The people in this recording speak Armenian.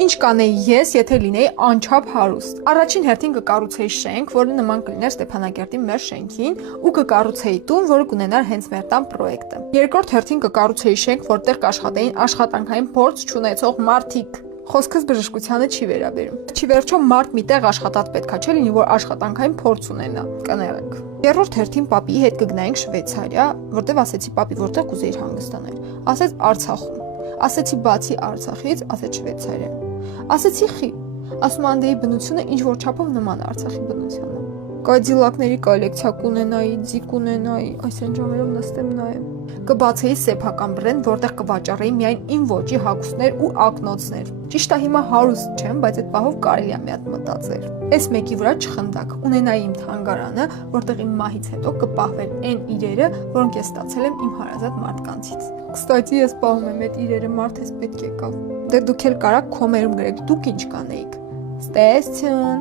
Ինչ կանեի ես, եթե լինեի անչափ հարուստ։ Առաջին հերթին կկառուցեի շենք, որը նման կլիներ Ստեփանագերտի մեր շենքին, ու կկառուցեի տուն, որը կունենար հենց մեր տան պրոյեկտը։ Երկրորդ հերթին կկառուցեի շենք, որտեղ կաշխատեին աշխատանքային փորձ չունեցող մարդիկ։ Խոսքս բժշկությանը չի վերաբերում։ Չի վերջո մարդ մի տեղ աշխատած պետքա չէ լինի, որ աշխատանքային փորձ ունենա։ Կներեք։ Երրորդ հերթին պապիի հետ կգնայինք Շվեյցարիա, որտեղ ասեցի պապի, որտեղ կուզեիր հանգստանալ։ Ասեց Արցախում։ Ասեցի բացի Արցախից, ասեց Շվեյցարիա։ Ասեցի խի։ Ասում անդեի բնությունը ինչ որ չափով նման Արցախի բնությանը։ Կադիլակների կոլեկցիա կունենայի, ձի կունենայի, այսօր ժամերով նստեմ նայեմ։ Կբացեի սեփական բրենդ, որտեղ կվաճառեի միայն իմ ոճի հագուստներ ու ակնոցներ։ Ճիշտ է հիմա հարուստ չեմ, բայց այդ պահով կարելի է մի հատ մտածել։ Այս մեկի վրա չխնդակ, ունենայի իմ թանգարանը, որտեղ իմ մահից հետո կպահվեն այն իրերը, որոնք ես ստացել եմ իմ հարազատ մարդկանցից։ Կստացի ես պահում եմ այդ իրերը, մարդ էս պետք է կա։ Դե դուք էլ կարաք կոմերում գրեք, դուք ինչ կանեիք։ Ստեսություն։